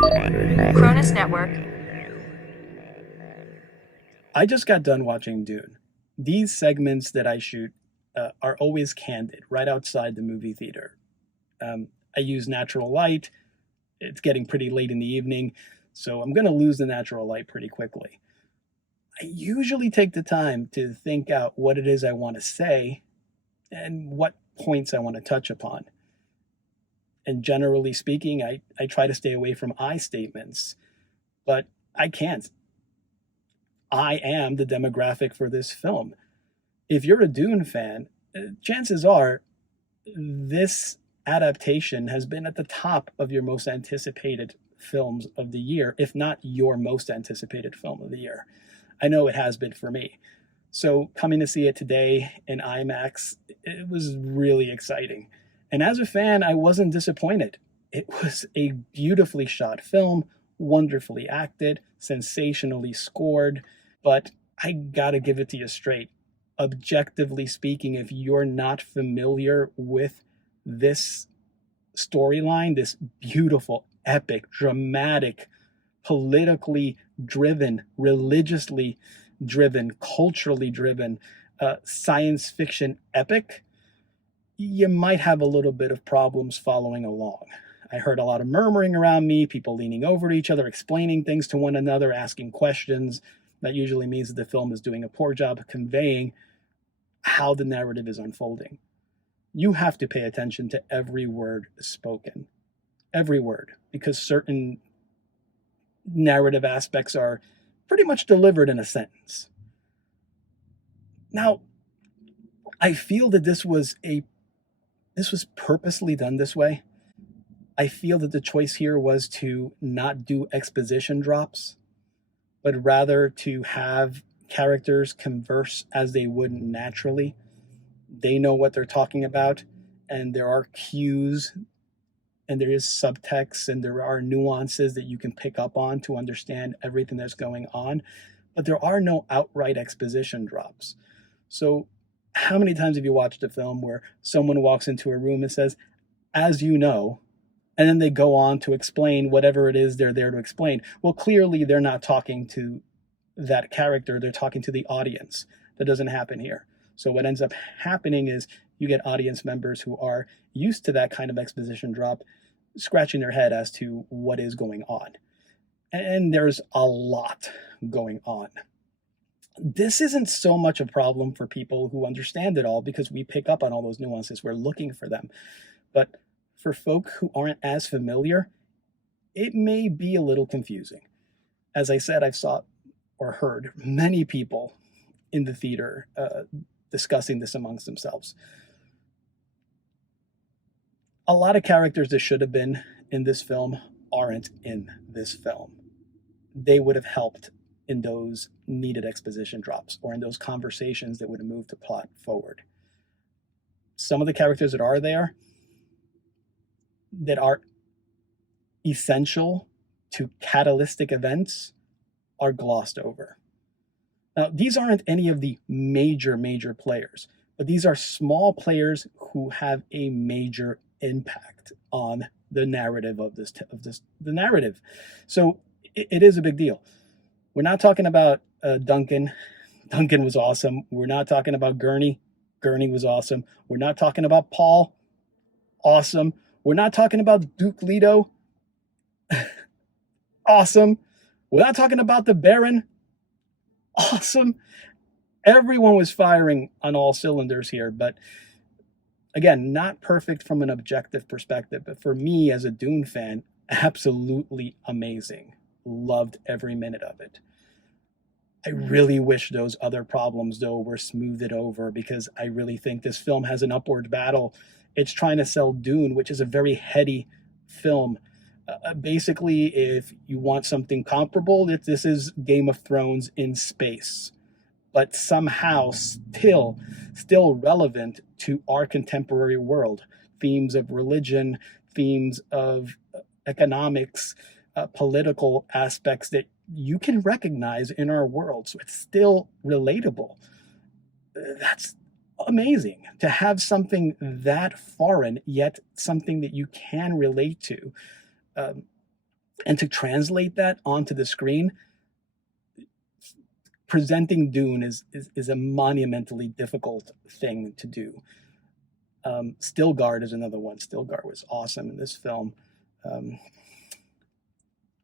Cronus Network. I just got done watching Dune. These segments that I shoot are always candid, right outside the movie theater. I use natural light. It's getting pretty late in the evening, so I'm going to lose the natural light pretty quickly. I usually take the time to think out what it is I want to say and what points I want to touch upon. And generally speaking, I try to stay away from I statements, but I can't. I am the demographic for this film. If you're a Dune fan, chances are this adaptation has been at the top of your most anticipated films of the year, if not your most anticipated film of the year. I know it has been for me. So coming to see it today in IMAX, it was really exciting. And as a fan, I wasn't disappointed. It was a beautifully shot film, wonderfully acted, sensationally scored, but I gotta give it to you straight. Objectively speaking, if you're not familiar with this storyline, this beautiful, epic, dramatic, politically driven, religiously driven, culturally driven science fiction epic, you might have a little bit of problems following along. I heard a lot of murmuring around me, people leaning over to each other, explaining things to one another, asking questions. That usually means that the film is doing a poor job of conveying how the narrative is unfolding. You have to pay attention to every word spoken, every word, because certain narrative aspects are pretty much delivered in a sentence. Now, I feel that this was purposely done this way. I feel that the choice here was to not do exposition drops, but rather to have characters converse as they would naturally. They know what they're talking about, and there are cues, and there is subtext, and there are nuances that you can pick up on to understand everything that's going on. But there are no outright exposition drops. So, how many times have you watched a film where someone walks into a room and says, as you know, and then they go on to explain whatever it is they're there to explain? Well, clearly they're not talking to that character, they're talking to the audience. That doesn't happen here. So what ends up happening is you get audience members who are used to that kind of exposition drop scratching their head as to what is going on. And there's a lot going on. This isn't so much a problem for people who understand it all because we pick up on all those nuances. We're looking for them. But for folk who aren't as familiar, it may be a little confusing. As I said, I've saw or heard many people in the theater discussing this amongst themselves. A lot of characters that should have been in this film aren't in this film. They would have helped in those needed exposition drops or in those conversations that would have moved the plot forward. Some of the characters that are there that are essential to catalytic events are glossed over. Now, these aren't any of the major players, but these are small players who have a major impact on the narrative of the narrative. So it is a big deal. We're not talking about Duncan. Duncan was awesome. We're not talking about Gurney. Gurney was awesome. We're not talking about Paul. Awesome. We're not talking about Duke Leto. Awesome. We're not talking about the Baron. Awesome. Everyone was firing on all cylinders here, but again, not perfect from an objective perspective. But for me as a Dune fan, absolutely amazing. Loved every minute of it. I really wish those other problems, though, were smoothed over because I really think this film has an upward battle. It's trying to sell Dune, which is a very heady film. Basically, if you want something comparable, this is Game of Thrones in space, but somehow still relevant to our contemporary world. Themes of religion, themes of economics, political aspects that you can recognize in our world. So it's still relatable. That's amazing to have something that foreign, yet something that you can relate to. And to translate that onto the screen, presenting Dune is a monumentally difficult thing to do. Stilgard is another one. Stilgard was awesome in this film. Um,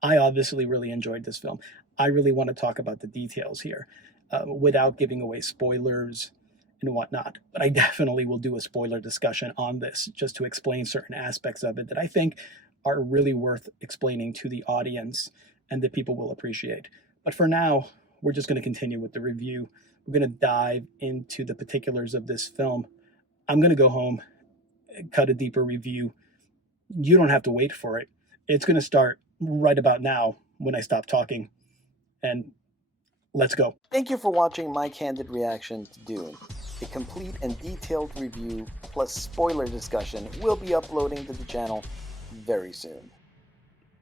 I obviously really enjoyed this film. I really want to talk about the details here without giving away spoilers and whatnot. But I definitely will do a spoiler discussion on this just to explain certain aspects of it that I think are really worth explaining to the audience and that people will appreciate. But for now, we're just going to continue with the review. We're going to dive into the particulars of this film. I'm going to go home, cut a deeper review. You don't have to wait for it. It's going to start right about now when I stop talking. And let's go. Thank you for watching my candid reaction to Dune. A complete and detailed review plus spoiler discussion will be uploading to the channel very soon.